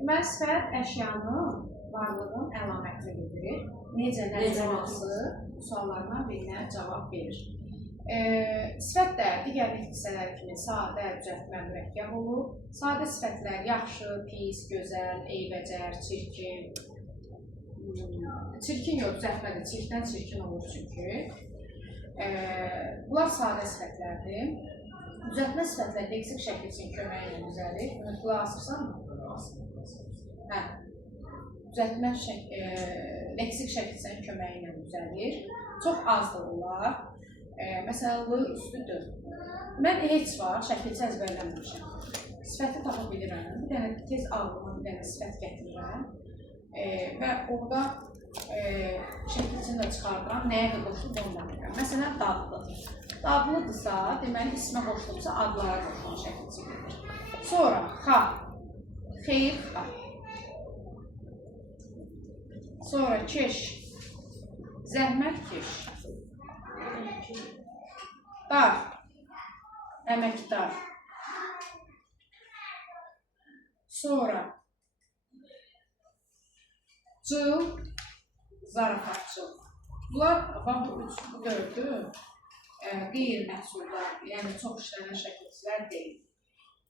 Deməli, sifət əşyanın varlığın əlamətidir. Necə, necə, hansı suallarına birinə cavab verir. Sifət də digər nitq hissələri kimi sadə, düzəltmə, mürəkkəb olur. Sadə sifətlər yaxşı, pis, gözəl, eybəcər, çirkin. Çirkin yox, düzəltmədir. Çirkdən çirkin olur çünki. Bunlar sadə sifətlərdir. Düzəltmə sifətlər leksik şəkil üçün köməyi ilə düzəlir. Bunu qulaq asırsan mı? Hə. Düzəltmə leksik şəkil üçün köməyi ilə düzəlir. Çox azdır onlar. Məsələn, L üstüdür. Mən heç var, şəkilçi əzbərləməmişəm. Sifəti tapa bilirəm. Bir dənə tez ağlıma bir dənə sifət gətirirəm. Və orada şəkilçini də çıxardıram. Nəyə də qoşulub onu da bilirəm. Məsələn, dadlıdır. Dadlıdırsa, deməli, ismə qoşulubsa adlara qoşulun şəkilçi gedir. Sonra, xa. Xeyr, xa. Sonra, keş. Zəhmət keş. Dar, əməkdar. Sonra cıl, zarafatçıl. Bunlar, bax bu üç, bu dördü qeyri-məhsuldar, yəni çox işlənən şəkilçilər deyil.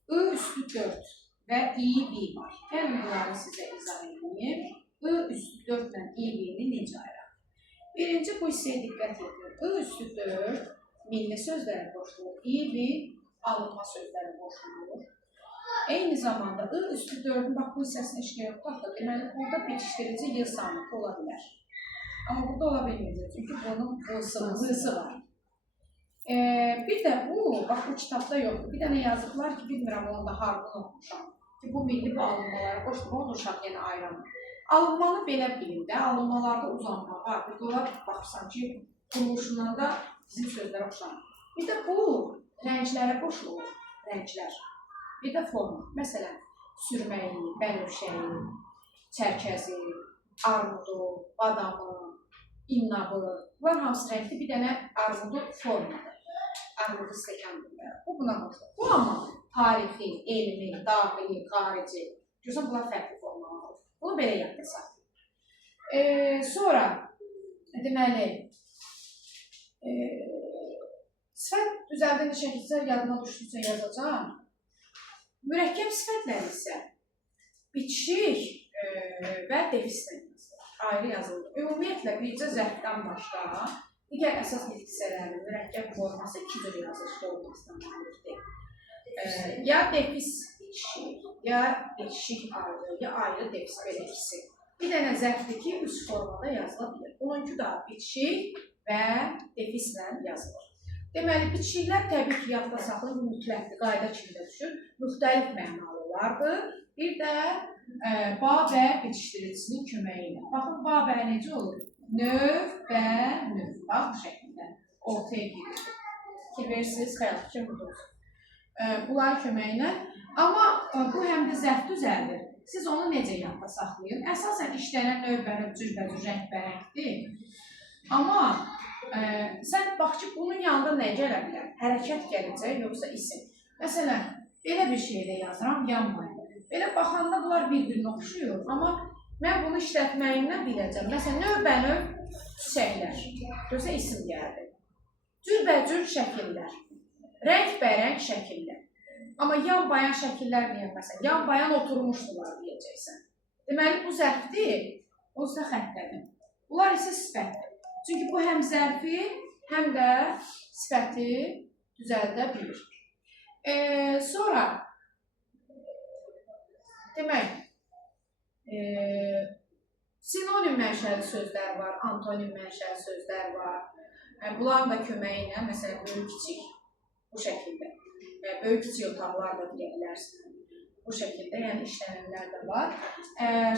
I üstü 4 və i-bi var. Gəlin bunları sizə izah edeyim. I üstü 4 ilə i-bini necə ayıraq? Birinci bu hissəyə diqqət edin. I üstü 4 milli sözlərə qoşulur. İ-bi alınma sözlərə qoşulur. Eyni zamanda I üstü 4-ün bax bu hissəsini işləyək yoxdur. Deməli, burada bitişdirici y sanatı ola bilər. Amma burada ola bilməyəcək. Çünki bunun y-sı var. Bir də bu, bax bu kitabda yoxdur. Bir dənə yazıqlar ki, bilmirəm onu da hardan oxumuşam. Ki bu milli bu alınmalara qoşulur. Onu uşaq yenə ayıramır. Alınmanı belə bilin də, alınmalarda uzanma var. Bir də olar baxırsan ki, quruluşundan da bizim sözlərə oxşanır. Bir də bu rənglərə qoşulur, rənglər. Bir də forma. Məsələn, sürməyi, bənövşəyi, çərkəzi, armudu, badamı, innabı. Bunlar hamısı rəngli, bir dənə armudu formadır. Armudu stəkandır. Bu buna qoşulur. Bu amma tarixi, elmi, daxili, xarici. Görürsən, bunlar fərqli formalar. Bunu belə yadda saxlayın. Sonra, deməli, sifət düzəldən şəkilçilər yadıma düşdükcə yazacağım. Mürəkkəb sifətlər isə bitişik və defislə ayrı yazılır. Ümumiyyətlə, bircə zərfdən başqa digər əsas nitq hissələrinin mürəkkəb forması iki cür yazılışda olmasından ayrıdır. Ya defis bitişik, ya bitişik ayrı, ya ayrı defis belə ikisi. Bir dənə zərfdir ki, üç formada yazıla bilir. Bununki da bitişik və defislə yazılır. Deməli, bitişiklər təbii ki, yadda saxlayın, mütləqdir, qayda kimdə düşür. Müxtəlif mənalı olardır. Bir də ba və bitişdiricisinin köməyi ilə. Baxın, ba və necə olur? Növ və növ. Bax, bu şəkildə ortaya girir. Fikirversiniz, xəyal fikir budur. Bunların köməyi ilə. Amma bu həm də zərf düzəldir. Siz onu necə yadda saxlayın? Əsasən işlənən növ bənöv, cürbəcür, rəng bərəngdir. Amma sən bax ki, bunun yanında nə gələ bilər? Hərəkət gələcək, yoxsa isim. Məsələn, belə bir şeydə yazıram, yanmayın. Belə baxanda bunlar bir-birini oxşuyur. Amma mən bunu işlətməyimlə biləcəm. Məsələn, növ bənöv çiçəklər. Yoxsa isim gəldi. Cürbəcür şəkillər. Rəng bərəng şəkillər. Amma yan-bayan şəkillər deyək, məsələn, yan-bayan oturmuşdular deyəcəksən. Deməli, bu zərfdir, o isə xəttədir. Bunlar isə sifətdir. Çünki bu həm zərfi, həm də sifəti düzəldə bilir. Sonra, demək, sinonim mənşəli sözlər var, antonim mənşəli sözlər var. Bunların da köməyi ilə, məsələn, böyük-kiçik bu şəkildə. Böyük-kiçik otaqlar da deyə bilərsiniz. Bu şəkildə, yəni işlənənlər də var.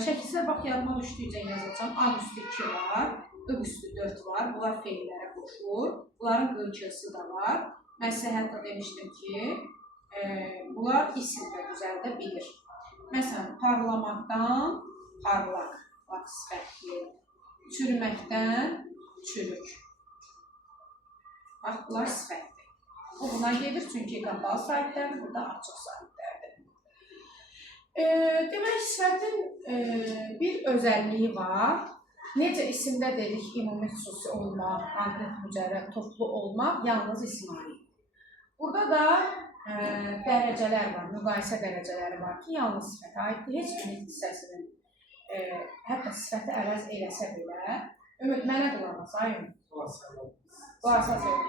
Şəkilsə, bax, yadıma düşdükcə yazacağım. A üstü 2 var, I üstü 4 var. Bunlar feillərə qoşulur. Bunların qılçısı da var. Mən sizə hətta demişdim ki, bunlar isimlə düzəldə bilir. Məsələn, parlamaqdan parlaq, bax, sifətli. Çürüməkdən çürük. Bax, bunlar sifətli. Bu buna gedir çünki qapalı sahiblərdir, burada açıq sahiblərdir. Demək, sifətin bir özəlliyi var. Necə isimdə dedik, ümumi xüsusi olmaq, konkret mücərrəd, toplu olmaq, yalnız ismai. Burada da dərəcələr var, müqayisə dərəcələri var ki, yalnız sifətə aiddir. Heç bir hissəsinin, hətta sifəti əvəz eləsə belə, Ümid, mənə qulaq asayım. Qulaq asayım.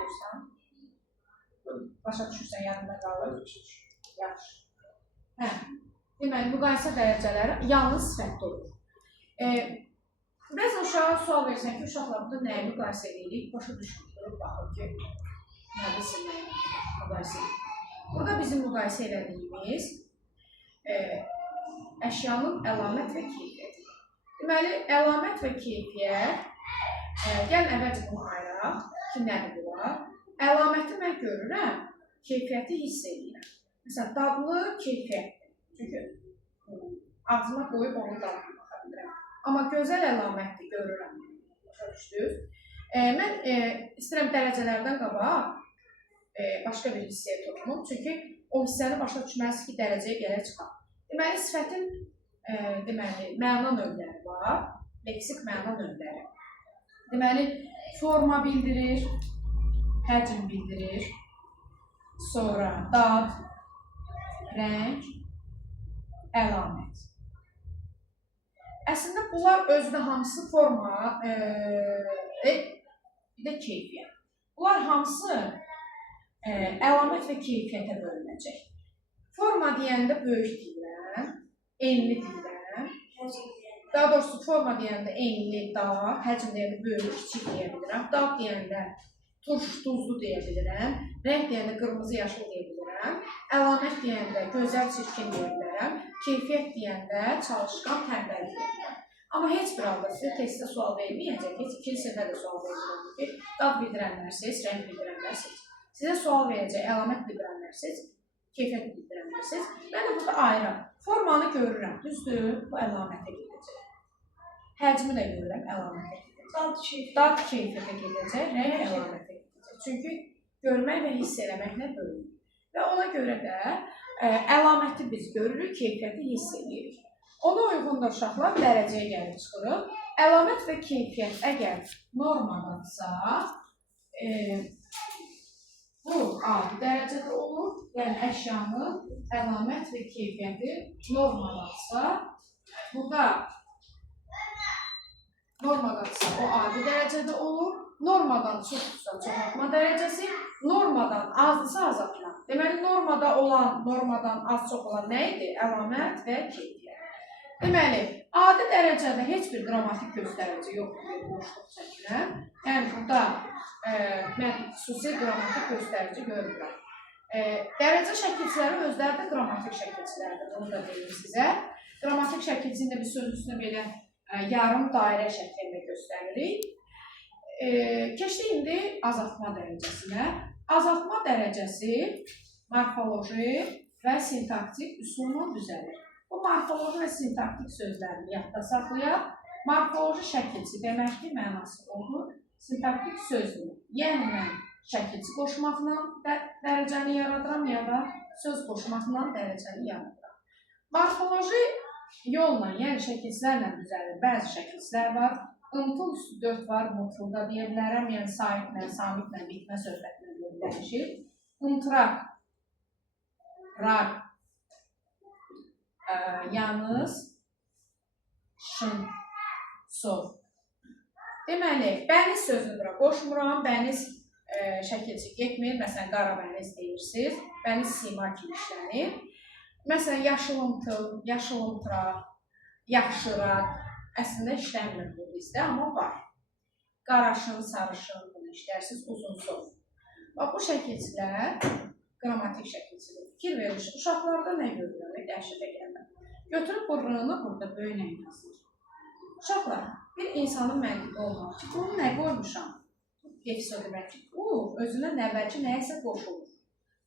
Başa düşürsən, yanında qalır. Yaxşı. Deməli, müqayisə dərəcələri yalnız sifətdə olur. Bəzən uşağa sual versən ki, uşaqlarında nəyə müqayisə edirik? Başa düşürük, baxır ki, nə bilsin nəyə müqayisə edirik. Burada bizim müqayisə elədiyimiz əşyanın əlamət və keyfiyyəti. Deməli, əlamət və keyfiyyət, gəlin əvvəlcə bunu ayıraq ki, nədir bunlar? Əlaməti mən görürəm, keyfiyyəti hiss edirəm. Məsələn, dadlı keyfiyyətdir. Çünki ağzıma qoyub onu dadına baxa bilirəm. Amma gözəl əlamətdir, görürəm. Başa düşdünüz? Mən istəyirəm dərəcələrdən qabaq başqa bir hissəyə toxunum. Çünki o hissəni başa düşməlisin ki, dərəcəyə gələk çıxar. Deməli, sifətin məna növləri var, leksik məna növləri. Deməli, forma bildirir, həcm bildirir, sonra dad, rəng, əlamət. Əslində, bunlar özünə hamısı forma, bir də keyfiyyət. Bunlar hamısı əlamət və keyfiyyətə bölünəcək. Forma deyəndə böyük deyirəm, enli deyirəm. Daha doğrusu, forma deyəndə enli, dar, həcm deyəndə böyük, kiçik deyə bilirəm. Dad deyəndə turş, duzlu deyə bilirəm. Rəng deyəndə qırmızı, yaşıl deyə bilirəm. Əlamət deyəndə gözəl, çirkin deyə bilirəm. Keyfiyyət deyəndə çalışqan, tənbəl deyə bilirəm. Amma heç bir halda sizə testdə sual verməyəcək. Heç ikinci sinifdə də sual verməyəcək ki, dad bildirənlərsiz, rəng bildirənlərsiz. Sizə sual verəcək, əlamət bildirənlərsiz, keyfiyyət bildirənlərsiz. Mən də burada ayıram. Formanı görürəm, düzdür, bu əlamətə gedəcək. Həcmi də görürəm, əlamətə gedəcək. Dad keyfiyyətə gedəcək, rəng əlamətə gedəcək. Çünki görmək və hiss eləməklə bölünür. Və ona görə də əlaməti biz görürük, keyfiyyəti hiss edirik. Ona uyğun da uşaqlar dərəcəyə gəlib çıxırıq. Əlamət və keyfiyyət əgər normadadsa, bu adi dərəcədə olur. Yəni, əşyanın əlamət və keyfiyyəti normadadsa, burada normadadsa o adi dərəcədə olur. Normadan çoxdursa çoxaltma dərəcəsi, normadan azdırsa azaltma. Deməli, normada olan, normadan az çox olan nə idi? Əlamət və keyfiyyət. Deməli, adi dərəcədə heç bir qrammatik göstərici yoxdur, boşluq çəkilən. Yəni, burada mən xüsusi qrammatik göstərici görürəm. Dərəcə şəkilçiləri özləri də qrammatik şəkilçilərdir, bunu da deyim sizə. Qrammatik şəkilçini də bir söz üstünə belə yarım dairə şəklində göstəririk. Keçdik indi azaltma dərəcəsinə. Azaltma dərəcəsi morfoloji və sintaktik üsulla düzəlir. Bu morfoloji və sintaktik sözlərini yadda saxlayaq. Morfoloji şəkilçi demək ki, mənası olur. Sintaktik sözdür. Yəni, mən şəkilçi qoşmaqla dərəcəni yaradıram, ya da söz qoşmaqla dərəcəni yaradıram. Morfoloji yolla, yəni şəkilçilərlə düzəlir. Bəzi şəkilçilər var. Imtıl üstü 4 var, mutulda deyə bilərəm. Yəni, saitlə, samitlə, bitmə söhbətlə dəyişir. Imtıraq, rar, yalnız, şın, sol. Deməli, bəniz sözünü bura qoşmuram, bəniz şəkilçi getmir. Məsələn, qara bəniz deyirsiniz, bəniz sima kimi işlənir. Məsələn, yaşılımtıl, yaşılımtıraq, yaxşıraq, əslində işləmir bu bizdə, amma var. Qaraşın, sarışın, bunu işlərsiniz, uzun sol. Bax, bu şəkilçilər qrammatik şəkilçidir. Fikir verir, uşaqlarda nə görürlər, dəhşətə gəlmir. Götürüb burnunu burada böyünə yazılır. Uşaqlar, bir insanın məntiqi olmaq ki, bunu nə qoymuşam? Episodu demək ki, özündən əvvəlki nəyəsə qoşulur.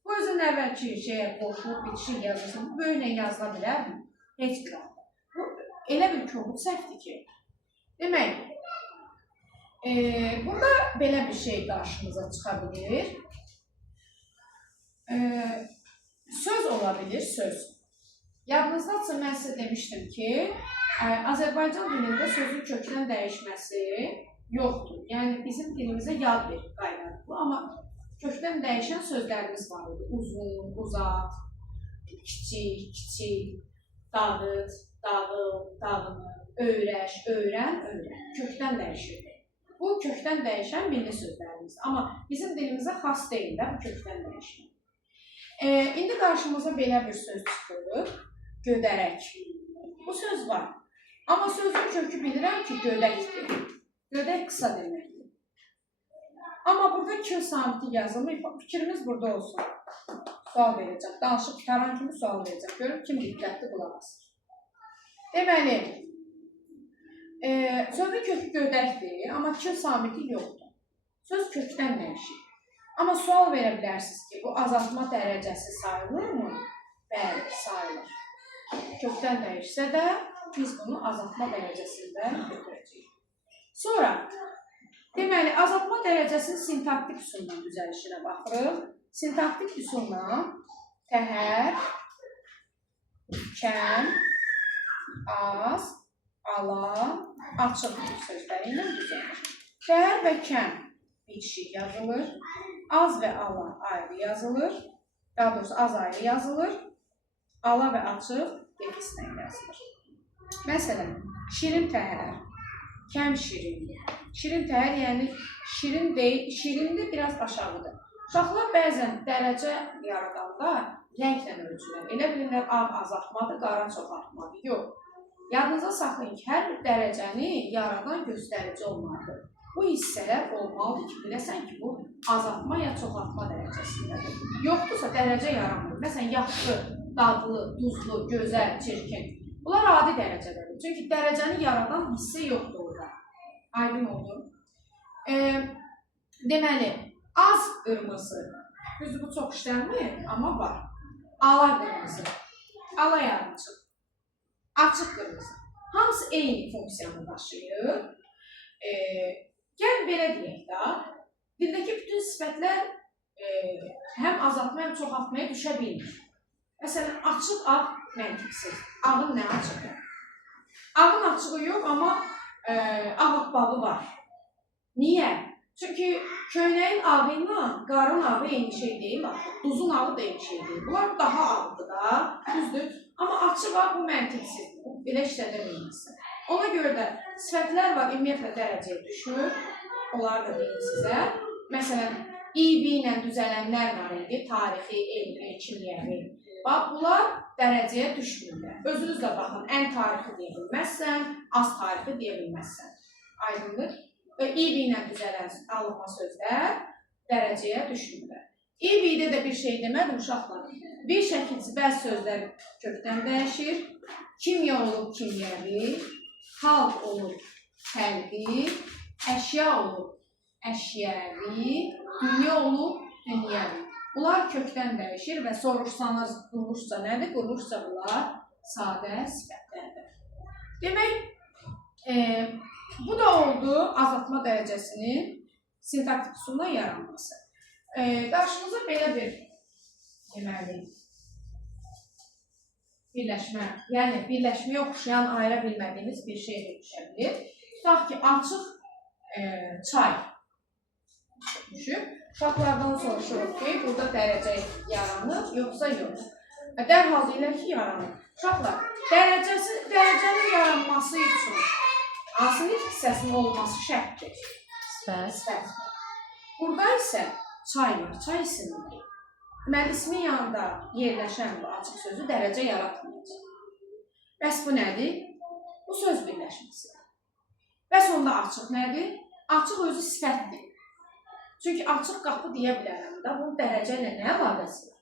Bu özünün əvvəlki şeyə qoşulub, bitişik yazılsın, bu böyünə yazıla bilərmi? Heç bir halda. Bu, elə bir kobud səhvdir ki. Demək, burada belə bir şey qarşımıza çıxa bilir. Söz ola bilir, söz. Yadınızdadsa mən sizə demişdim ki, Azərbaycan dilində sözün kökdən dəyişməsi yoxdur. Yəni bizim dilimizə yad bir qaydadır bu, amma kökdən dəyişən sözlərimiz var idi. Uzun, uzaq, kiçik, kiçik, dağıt, dağıl, dağınır, öyrəş, öyrən, öyrən. Kökdən dəyişirdi. Bu kökdən dəyişən milli sözlərimiz. Amma bizim dilimizə xas deyil də bu kökdən dəyişən. İndi qarşımıza belə bir söz çıxır. Gödərək. Bu söz var. Amma sözün kökü bilirəm ki, gödəkdir. Gödək qısa deməkdir. Amma burada kil samiti yazılmır. Fikrimiz burada olsun. Sual verəcəm. Danışıb qutaran kimi sual verəcəm. Görün kim diqqətli qulaq asır. Deməli, sözün kökü gödəkdir, amma kil samiti yoxdur. Söz kökdən dəyişir. Amma sual verə bilərsiniz ki, bu azaltma dərəcəsi sayılırmı? Bəli, sayılır. Kökdən dəyişsə də biz bunu azaltma dərəcəsində götürəcəyik. Sonra, deməli, azaltma dərəcəsinin sintaktik üsulundan düzəlişinə baxırıq. Sintaktik üsulla təhər, kəm, az, ala, açıq sözləri ilə düzəlir. Təhər və kəm bitişik yazılır. Az və ala ayrı yazılır. Daha doğrusu az ayrı yazılır. Ala və açıq defislə yazılır. Məsələn, şirin təhər, kəm şirin. Şirin təhər, yəni şirin deyil, şirində biraz aşağıdır. Uşaqlar bəzən dərəcə yaradanda rənglə ölçülər. Elə bilirlər, ağ azaltmadır, qara çoxaltmadır. Yox. Yadınıza saxlayın ki, hər bir dərəcəni yaradan göstərici olmalıdır. Bu hissələr olmalıdır ki, biləsən ki, bu azaltma ya çoxaltma dərəcəsindədir. Yoxdursa dərəcə yaranmır. Məsələn, yaxşı, dadlı, duzlu, gözəl, çirkin. Bunlar adi dərəcədədir. Çünki dərəcəni yaradan hissə yoxdur orada. Aydın oldu. Deməli, az qırmızı. Düzdür, bu çox işlənmir, amma var. Ala qırmızı, ala yarımçıq, açıq qırmızı. Hamısı eyni funksiyanı daşıyır. Gəl belə deyək də, dildəki bütün sifətlər həm azaltma, həm çoxaltmaya düşə bilmir. Məsələn, açıq ağ məntiqsiz. Ağın nə açıqdır? Ağın açığı yox, amma ağ-bağı var. Niyə? Çünki köynəyin ağı ilə qarın ağı eyni şey deyil. Duzun ağı da eyni şey deyil. Bunlar daha ağdır da, düzdür. Amma açıq ağ bu məntiqsizdir. Belə işlədə bilməzsən. Ona görə də sifətlər var, ümumiyyətlə dərəcəyə düşmür. Onları da deyim sizə. Məsələn, İB ilə düzələnlər var idi. Tarixi, elmi, kimyəvi. Bax, bunlar dərəcəyə düşmürlər. Özünüz də baxın, ən tarixi deyə bilməzsən, az tarixi deyə bilməzsən. Aydındır. İB ilə düzələn alınma sözlər dərəcəyə düşmürlər. İB-də də bir şey demədim uşaqlar. Bir şəkilçi bəzi sözlər kökdən dəyişir. Kimya olub kimyəvi, xalq olub xəlqi, əşya olub əşyəvi, dünya olub dünyəvi. Bunlar kökdən dəyişir və soruşsanız quruluşca nədir? Quruluşca bunlar sadə sifətlərdir. Demək, bu da oldu azaltma dərəcəsinin sintaktik üsulla yaranması. Qarşımıza belə bir deməli birləşmə, yəni birləşməyə oxşayan ayıra bilmədiyimiz bir şey düşə bilir. Tutaq ki, açıq çay düşüb. Uşaqlardan soruşuruq ki, burada dərəcə yaranır, yoxsa yox. Dərhal deyilər ki, yaranır. Uşaqlar, dərəcənin yaranması üçün hansı nitq hissəsinin olması şərtdir? Sifət. Burada isə çay var, çay isimlidir. Deməli, ismin yanında yerləşən bu açıq sözü dərəcə yaratmayacaq. Bəs bu nədir? Bu söz birləşməsidir. Bəs onda açıq nədir? Açıq özü sifətdir. Çünki açıq qapı deyə bilərəm də, bunun dərəcə ilə nə əlaqəsi var?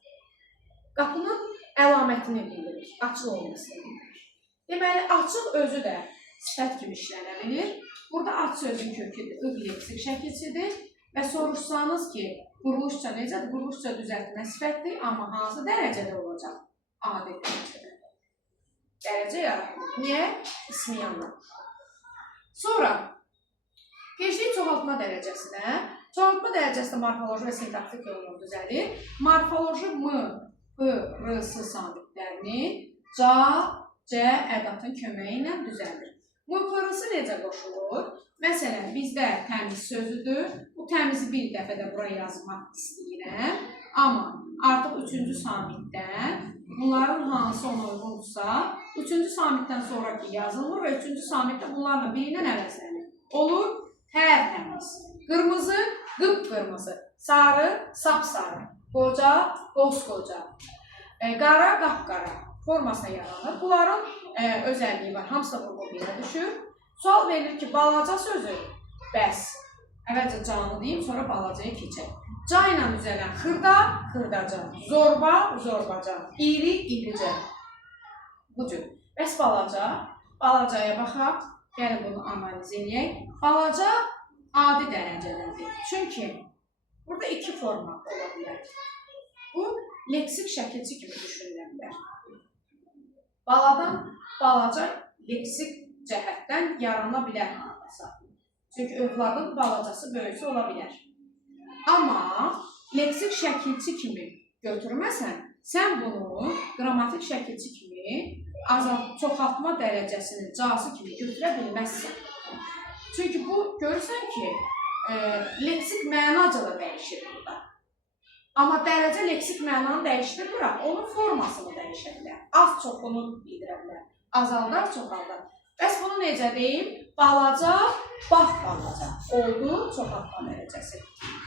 Qapının əlamətini bilirik, açıq olmasını bilirik. Deməli, açıq özü də sifət kimi işlənə bilir. Burada aç sözün köküdür, ıq-leksik şəkilçidir və soruşsanız ki, quruluşca necədir? Quruluşca düzəltmə sifətdir, amma hansı dərəcədə olacaq? Adi dərəcədə. Dərəcə yaratılır. Niyə? İsmi yanına. Sonra, keçdik çoxaltma dərəcəsinə. Çoxaltma dərəcəsində morfoloji və sintaktik yolla düzəlir. Morfoloji M, P, R, S samitlərini ca, c ədatın köməyi ilə düzəldir. M-pırısı necə qoşulur? Məsələn, bizdə təmiz sözüdür. Bu təmizi bir dəfə də bura yazmaq istəyirəm. Amma artıq 3-cü samitdən bunların hansı ona uyğunsa, 3-cü samitdən sonraki yazılır və 3-cü samitdə bunlarla biri ilə əvəzlənir. Olur tərtəmiz. Qırmızı, qıpqırmızı. Sarı, sapsarı. Qoca, qosqoca. Qara, qapqara formasına yaranır. Bunların özəlliyi var. Hamısı da bu birə düşür. Sual verilir ki, balaca sözü bəs. Əvvəlcə canı deyim, sonra balacaya keçək. Ca ilə düzələn xırda, xırdaca. Zorba, zorbaca. İri, iricə. Bu cür. Bəs balaca, balacaya baxaq. Gəlin bunu analiz edək. Balaca adi dərəcədədir. Çünki burada iki forma ola bilər. Bu, leksik şəkilçi kimi düşünülə bilər. Baladan balaca leksik cəhətdən yarana bilər hardasa. Çünki övladın balacası böyüsü ola bilər. Amma leksik şəkilçi kimi götürməsən, sən bunu qrammatik şəkilçi kimi çoxaltma dərəcəsinin cası kimi götürə bilməzsən. Çünki bu, görürsən ki, leksik mənaca da dəyişir burada. Amma dərəcə leksik mənanı dəyişdirmir, onun formasını dəyişə bilər. Az çoxunu bildirə bilər. Azaldar, çoxaldar. Bəs bunu necə deyim? Balaca, bax balaca. Oldu çoxaltma dərəcəsi.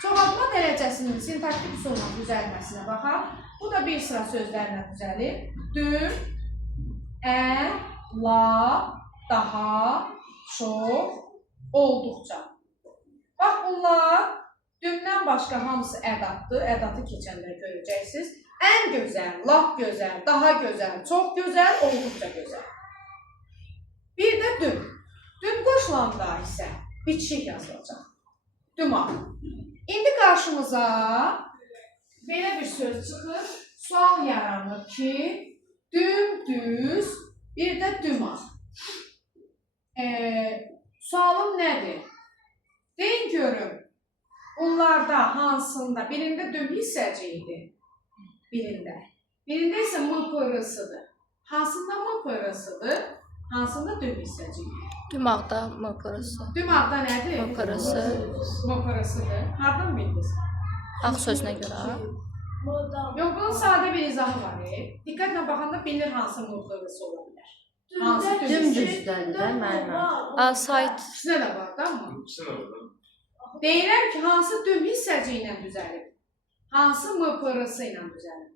Çoxaltma dərəcəsinin sintaktik üsulla düzəlməsinə baxaq. Bu da bir sıra sözlərlə düzəlir. Dün, la, daha, çox, olduqca. Bax bunlar dündən başqa hamısı ədatdır. Ədatı keçəndə görəcəksiniz. Ən gözəl, lap gözəl, daha gözəl, çox gözəl, olduqca gözəl. Bir də dün. Dün qoşulanda isə bitişik yazılacaq. Dümağ. İndi qarşımıza belə bir söz çıxır. Sual yaranır ki, dümdüz, bir də dümağ. Sualım nədir? Deyin görüm. Bunlarda hansında, birində düm hissəciydi. Birində isə m-pırısıdır. Hansında m-pırısıdır? Hansında düm hissəciydi? Dümağda m-pırısı. Dümağda nədir? M-pırısı. M-pırısıdır. Hardan bildiniz? Ağ sözünə görə. Yox, bunun sadə bir izahı var. Diqqətlə baxanda bilir hansı m-pırısı ola bilər. Hansı düm Dümdüzdən də məna. Sayt. İkisində də var, da mı? Deyirəm ki, hansı düm hissəci ilə düzəlib? Hansı m-pırısı ilə düzəlib?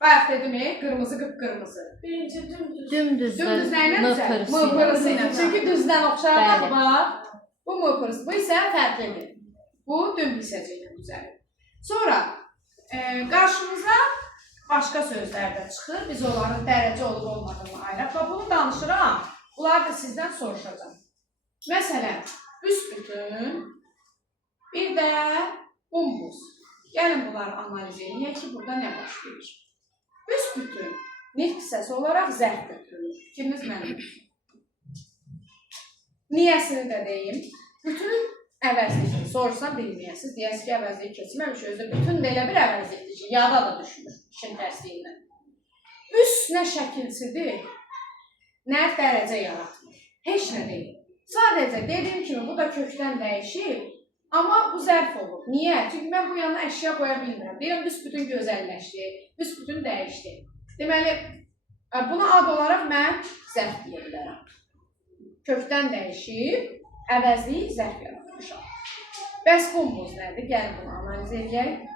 Bayaq dedim, qırmızı, qıpqırmızı. Birinci dümdüz. Dümdüz nə ilə düzəlib? M-pırısı ilə. Çünki düzdən oxşarlar var. Bu m-pırısı. Bu isə fərqlidir. Bu düm hissəci ilə düzəlib. Sonra qarşımıza başqa sözlər də çıxır. Biz onların dərəcə olub olmadığını ayıraq. Və bunu danışıram. Bunları da sizdən soruşacağım. Məsələn, büsbütün, bir də bumbuz. Gəlin bunları analiz edin ki, burada nə baş verir? Büsbütün nitq hissəsi olaraq zərf götürülür. Fikriniz mənimdir. Niyəsini də deyim. Bütün əvəzlikdir. Sorsan bilməyəsiniz. Deyəsiz ki, əvəzlik keçməmiş. Özdə bütün də elə bir əvəzlikdir ki, yada da düşmür işin tərsliyindən. Üst nə şəkilçidir, nə dərəcə yaratmır. Heç nə deyil. Sadəcə dediyim kimi, bu da kökdən dəyişir. Amma bu zərf olur. Niyə? Çünki mən bu yanına əşya qoya bilmirəm. Deyirəm, büsbütün gözəlləşdi, büsbütün dəyişdi. Deməli, buna ad olaraq mən zərf deyə bilərəm. Kökdən dəyişib, əvəzlik zərf yaratmışam. Bəs bumbuz nədir? Gəlin bunu analiz edək.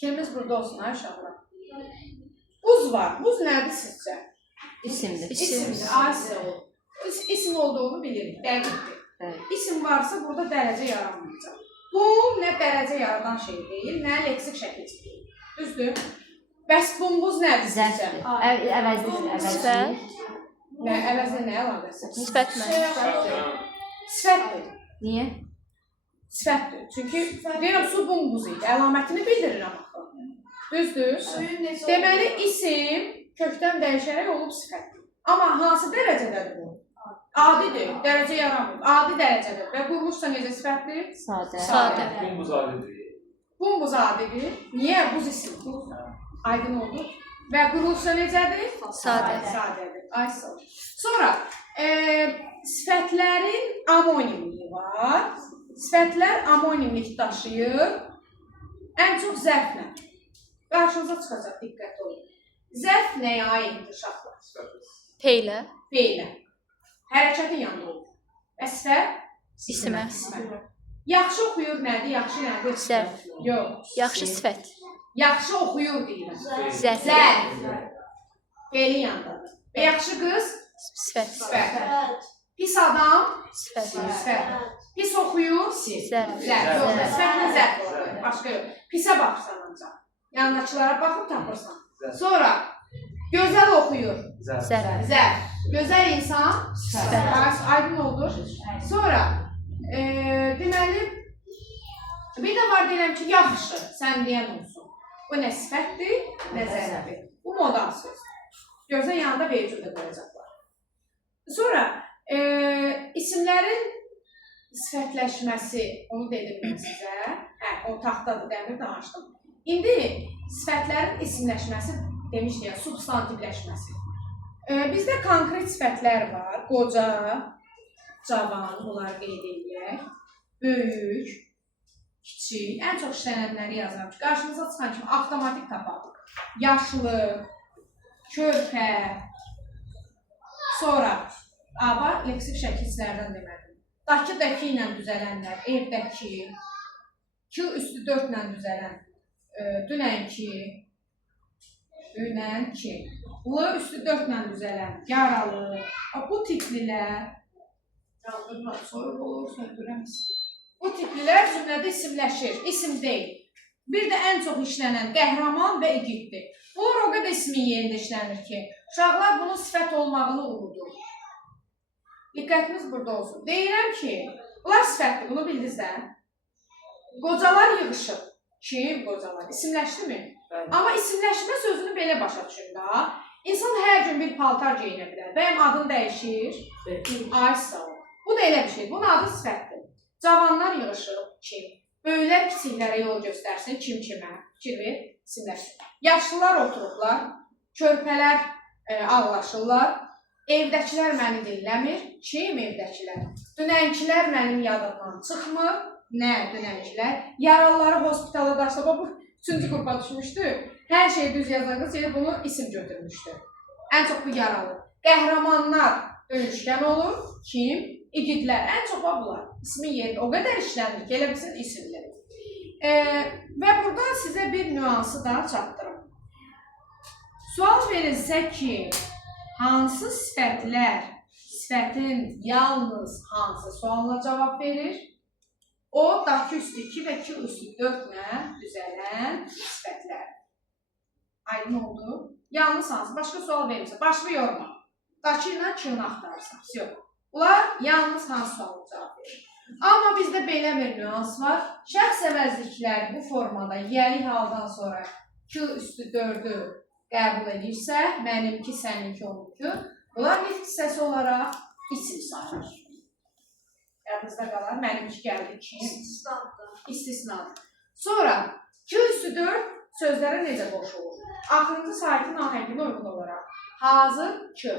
Fikrimiz burada olsun, ha, uşaqlar. Buz var. Buz nədir sizcə? İsimdir. İsimdir, asil olur. İsim olduğunu bilirik, dəqiqdir. Evet. İsim varsa burada dərəcə yaranmayacaq. Bu nə dərəcə yaradan şey deyil, nə leksik şəkilçi deyil. Düzdür? Bəs bumbuz nədir sizcə? Əvəzlik. Sifət. Nə, əvəzlə nə əlaqəsi? Sifət mənası. Sifətdir. Niyə? Sifətdir. Çünki deyirəm, su bumbuz idi. Əlamətini bildirirəm axı. Düzdür? Deməli, isim kökdən dəyişərək olub sifətdir. Amma hansı dərəcədədir bu? Adidir, dərəcə yaramır. Adi dərəcədir və quruluşsa necə sifətdir? Sadə. Bumbuz adidir. Bumbuz adidir. Niyə? Buz isim. Aydın oldu. Və quruluşu necədir? Sadə. Sadədir. Ay sağ ol. Sonra sifətlərin amonimliyi var. Sifətlər amonimlik daşıyır. Ən çox zərflə. Qarşınıza çıxacaq, diqqət olun. Zərf nəyə aiddir uşaqlar? Peylə. Feylə. Hərəkətin yanında olur. Və sifət? İsimə. Yaxşı oxuyur nədir? Yaxşı nədir? Zərf. Yox. Yaxşı sifət. Yaxşı oxuyur deyirəm. Zərf. Zərf. Feylin yanındadır. Və yaxşı qız? Sifət. Sifət. Pis adam? Sifət. Sifət. Pis oxuyur? Zərf. Zərf. Yox, sifətlə zərf olur. Başqa yox. Pisə baxırsan ancaq. Yanındakılara baxıb tapırsan. Sonra gözəl oxuyur. Zərf. Zərf. Gözəl insan? Sifət. Aydın olur. Sonra deməli bir də var deyirəm ki, yaxşı, sən deyən olsun. Bu nə sifətdir, nə zərfdir. Bu modal sözdür. Gözəl yanında mevcudda qoyacaqlar. Sonra isimlərin sifətləşməsi, onu dedim mən sizə. O taxtadır, dəmir danışdım. İndi sifətlərin isimləşməsi demişdik ya, substantivləşməsi. Bizdə konkret sifətlər var. Qoca, cavan, bunları qeyd edək. Böyük, kiçik. Ən çox işlənənləri yazıram ki, qarşınıza çıxan kimi avtomatik tapaq. Yaşlı, körpə, sonra leksik şəkilçilərdən demədim. Dakı dəki ilə düzələnlər, evdəki, ki üstü 4 ilə düzələn, dünənki, l üstü 4 ilə düzələn, yaralı, bu tiplilər, soyuq olur, söndürəmsin. Bu tiplilər cümlədə isimləşir, isim deyil. Bir də ən çox işlənən qəhrəman və igiddir. Bunlar o qədər ismin yerində işlənir ki, uşaqlar bunun sifət olmağını unudur. Diqqətimiz burada olsun. Deyirəm ki, bunlar sifətdir, bunu bildirsən. Qocalar yığışıb. Kim qocalar? İsimləşdi mi? Amma isimləşmə sözünü belə başa düşün da. İnsan hər gün bir paltar geyinə bilər. Bəyəm adın dəyişir? Ay sağ ol. Bu da elə bir şey. Bunun adı sifətdir. Cavanlar yığışıb. Kim? Böyüklər kiçiklərə yol göstərsin. Kim kimə? Fikir ver, isimləşir. Yaşlılar oturublar. Körpələr ağlaşırlar. Evdəkilər məni dinləmir. Kim evdəkilər? Dünənkilər mənim yadımdan çıxmır. Nə dünənkilər? Yaralıları hospitala daşlaba bu 3-cü qrupa düşmüşdü. Hər şey düz yazardı, bunu isim götürmüşdü. Ən çox bu yaralı. Qəhrəmanlar dönüşkən olur. Kim? İgidlər. Ən çox bunlar. İsmin yeri o qədər işlənir ki, elə bilsin isimdir. Və burada sizə bir nüansı da çatdırım. Sual verilsə ki, hansı sifətlər sifətin yalnız hansı sualına cavab verir? O, dakı üstü 2 və 2 üstü 4 ilə düzələn sifətlər. Aydın oldu. Yalnız hansı? Başqa sual verirsə, başını yorma. Dakı ilə kığını axtarırsan. Yox. Bunlar yalnız hansı sualına cavab verir. Amma bizdə belə bir nüans var. Şəxs əvəzlikləri bu formada yəli haldan sonra 2 üstü 4-ü qəbul edirsə, mənimki, səninki, onunki, bunlar nitq hissəsi olaraq isim sayılır. Yadınızda qalar, mənimki gəldi ki, istisnadır. Sonra 2 üstü 4 sözlərə necə qoşulur? Axırıncı saytın ahənginə uyğun olaraq. Hazır ki.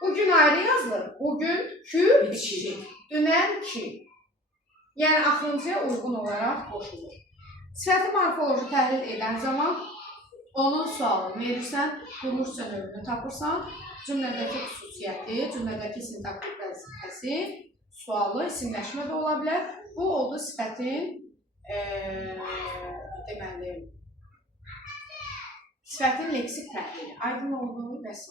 Bugün ayrı yazılır. Bugün kü, iki. Dünən ki. Yəni axırıncıya uyğun olaraq qoşulur. Sifəti morfoloji təhlil edən zaman onun sualını verirsən, quruluşca növünü tapırsan, cümlədəki xüsusiyyəti, cümlədəki sintaktik vəzifəsi, sualı, isimləşmə də ola bilər. Bu oldu sifətin deməli, sifətin leksik təhlili. Aydın olduğu və s.